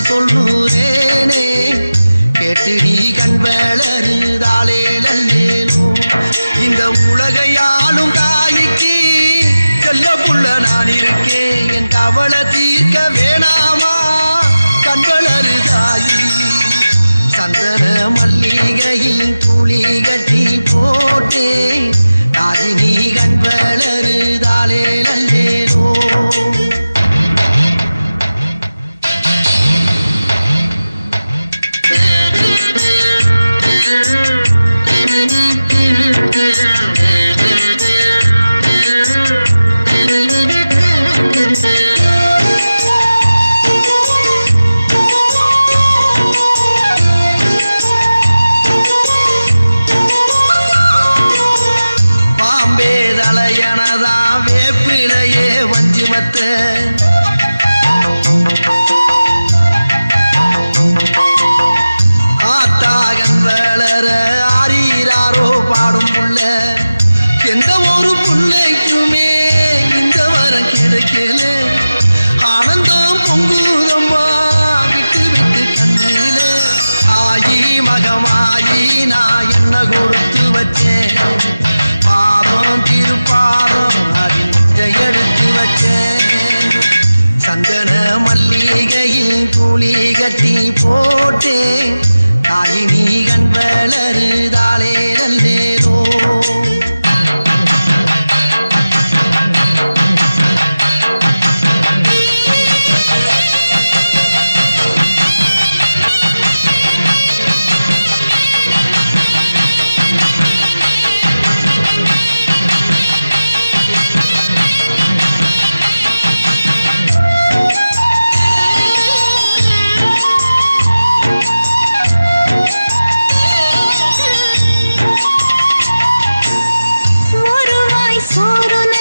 சொல்லுறேனே. கேட்டு நீ கண் வளருதாலே நல்லேனோ. இந்த உலகையாலும் தாய்க்கு செல்ல புள்ள நான் இருக்கேன். என் கவலை தீர்க்க வேணாமா? கண்வளரு தாயி. சந்தன மல்லிகையின் துளி கட்டி போட்டே தாஜினி கண்வளரு தாலே நல்ல சூழி கட்டி போட்டேன் தாயி நீ கண் வளருதாலே நல்லே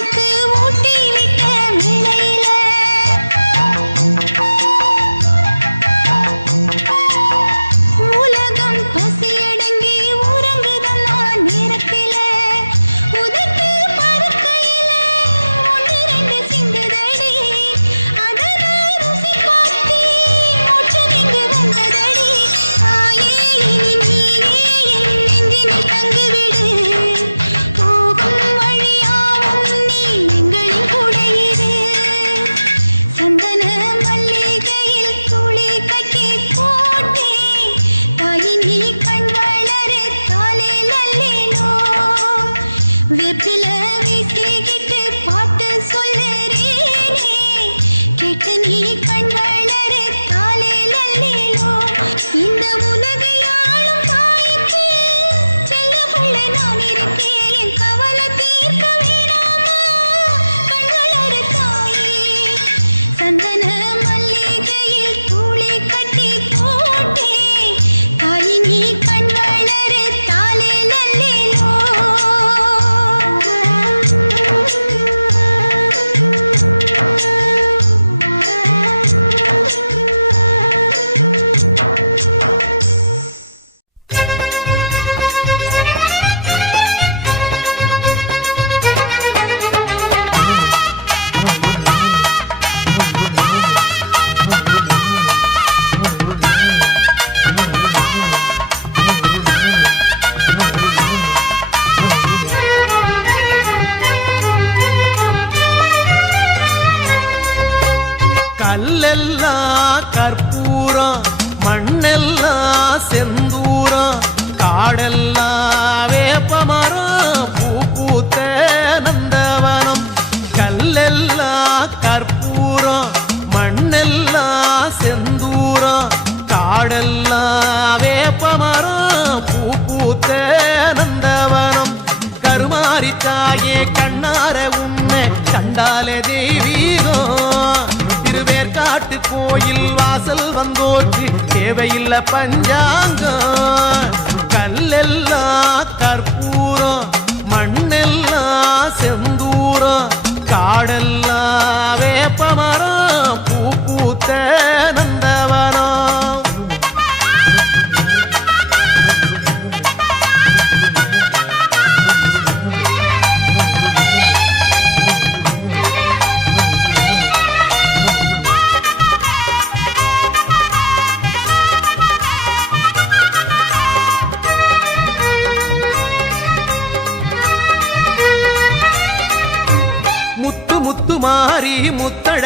எனக்கு Ripped தேவையில்லை பஞ்சாங்கம்.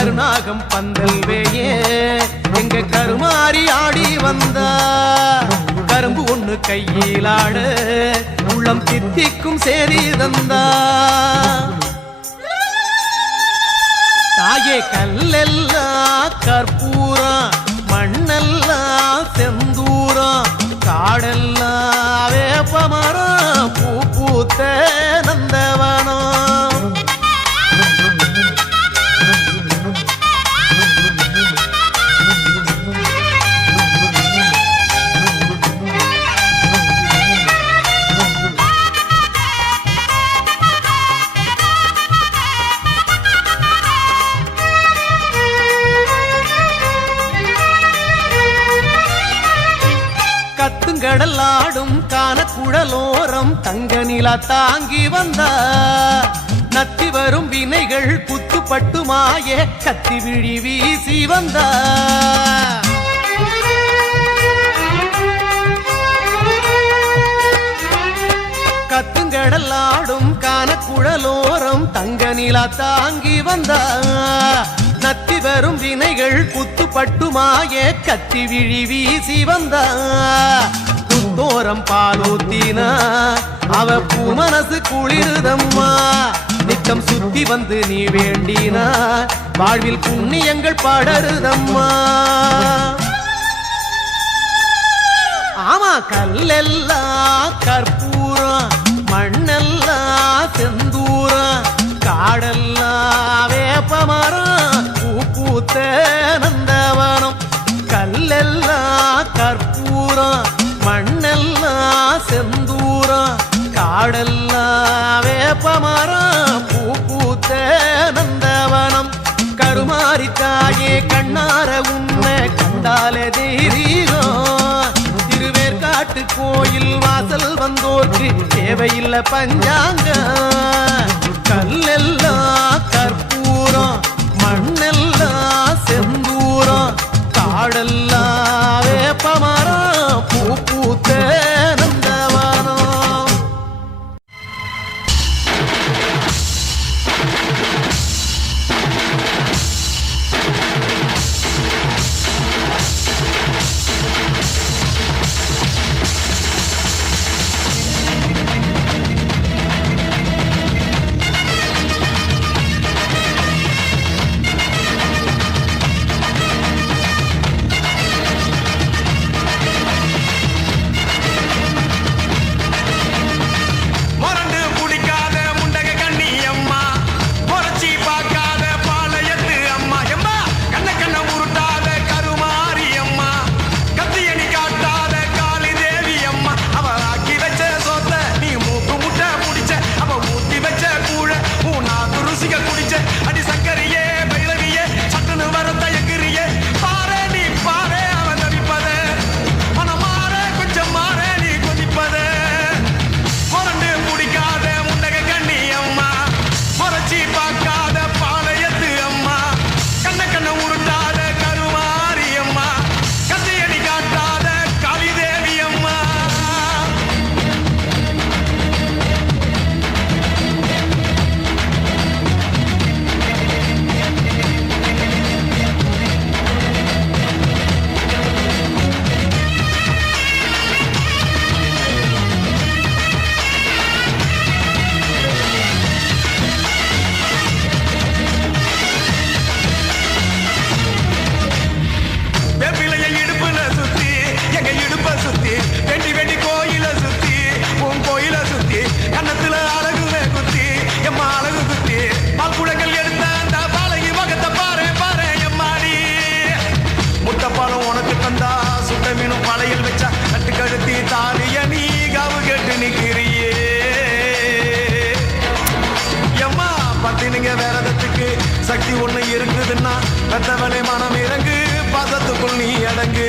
கருணாகம் பந்தல் வேயே. எங்க கருமாறி ஆடி வந்தா கரும்பு ஒண்ணு கையிலாடு. உள்ளம் தித்திக்கும் சேரி தந்தா. நிலா தாங்கி வந்தார். நத்தி வரும் வினைகள் குத்துப்பட்டு மாய கத்தி விழி வீசி வந்தார். கத்துங்கடல் ஆடும் காணக்குழலோரம் தங்க நிலா தாங்கி வந்தா நத்தி வரும் வினைகள் குத்துப்பட்டு மாய கத்தி விழி வீசி வந்தா குத்தோரம் பாலூத்தினா அவ பூ மனசு குளிருதம்மா. நித்தம் சுத்தி வந்து நீ வேண்டினா வாழ்வில் புண்ணியங்கள் படருதம்மா. ஆமா கல்லெல்லாம் கற்பூரம் மண் தேவையில்லை பஞ்சாங்கம். சக்தி ஒன்று இருக்குதுன்னா மற்றவனே மனம் இறங்கு பாசத்துக்குள் நீ அடங்கு.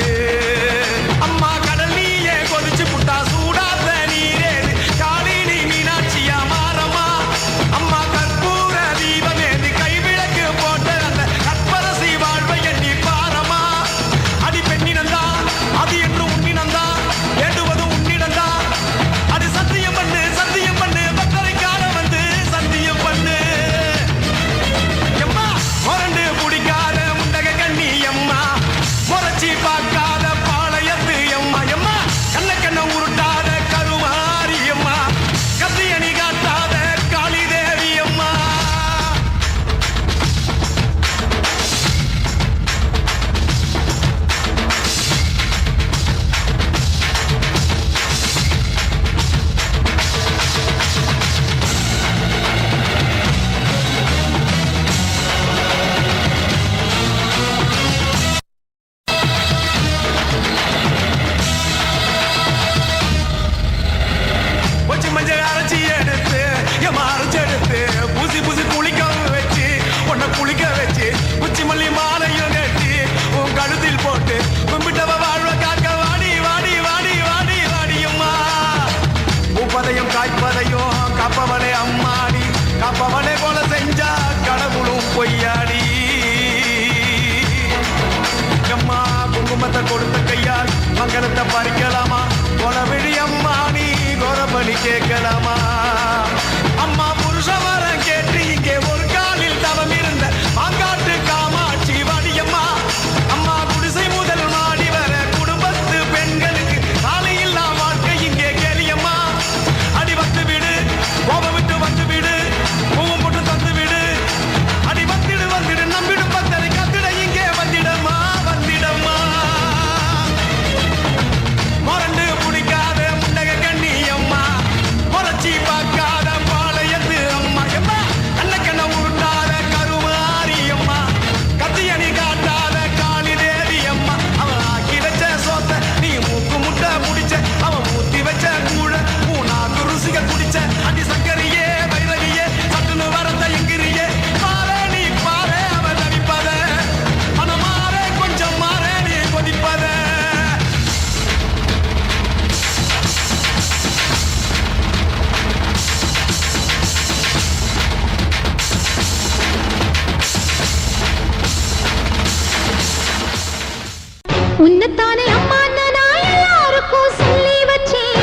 உன்னத்தானே அம்மா நான் எல்லாருக்கும் சொல்லி வச்சேன்.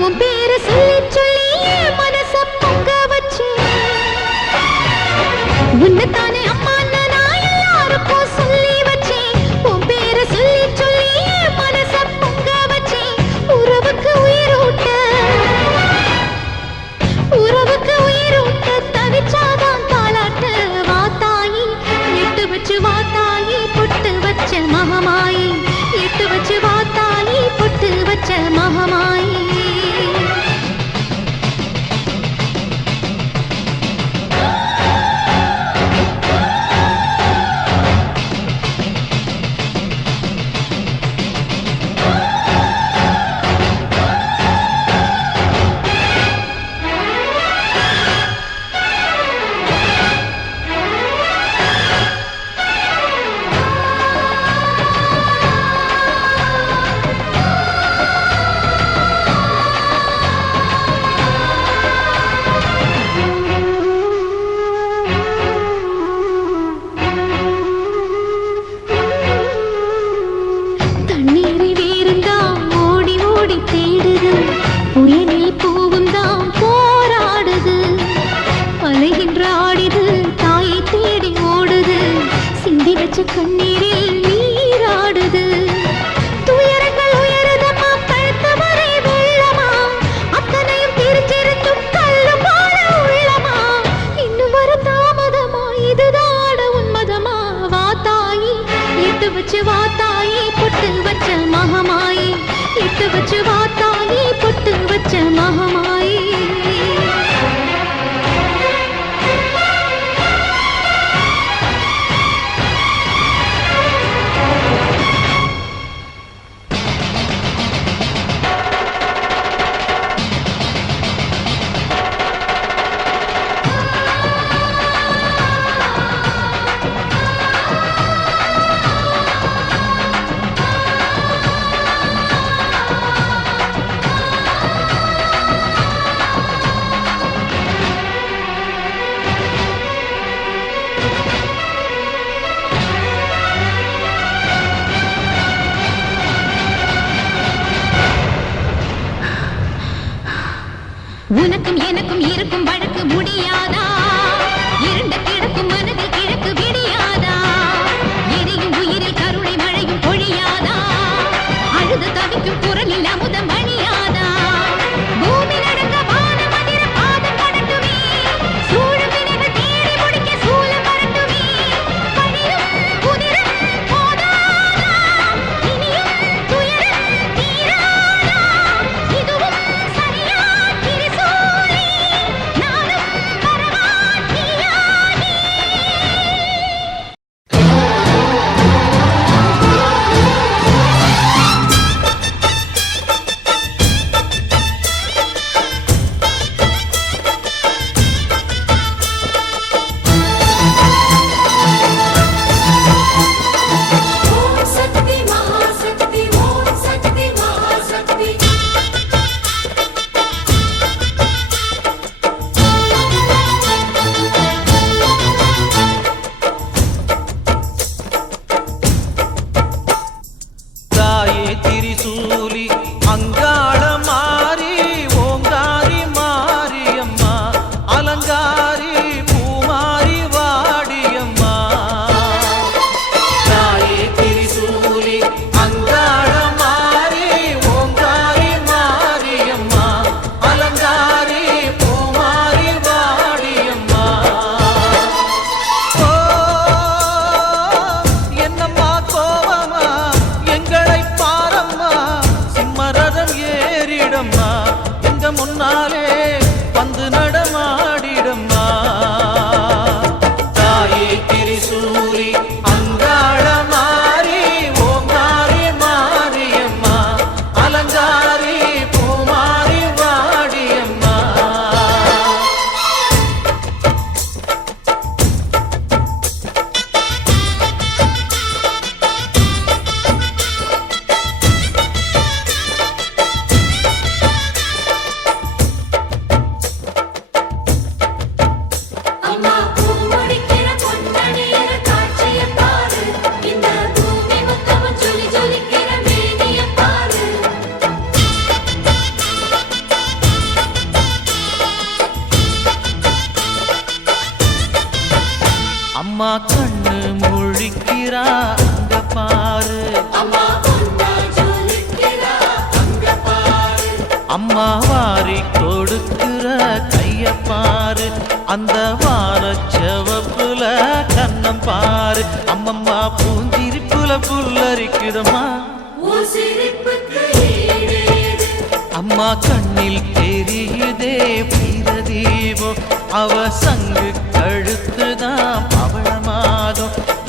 உன் பேர சொல்லி சொல்லி மனச பொங்க வச்சேன். உன்னத்தானே महामा हम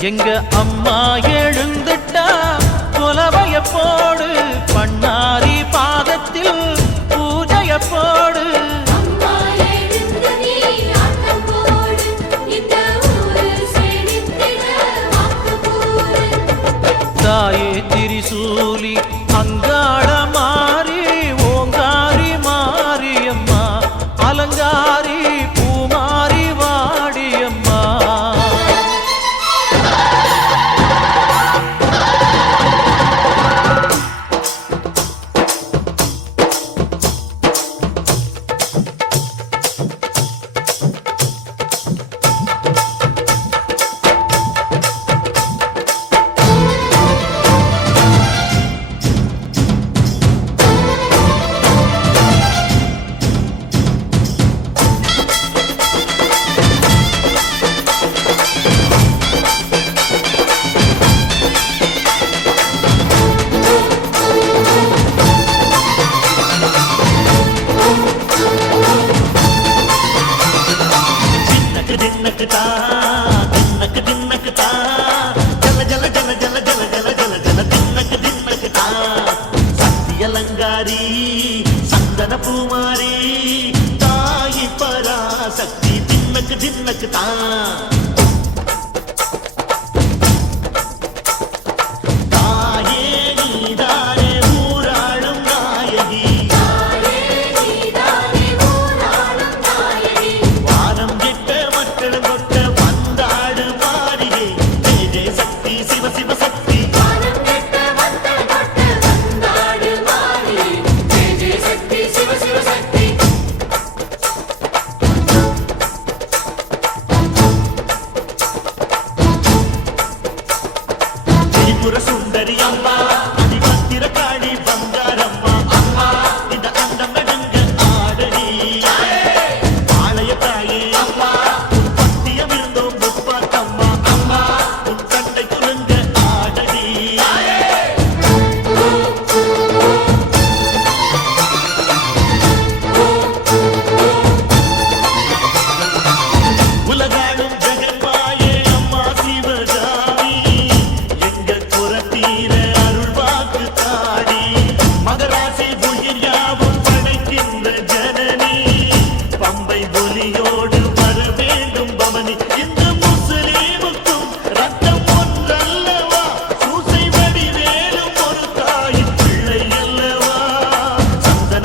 எங்க அம்மா धिन्नक झिनक था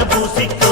పూసి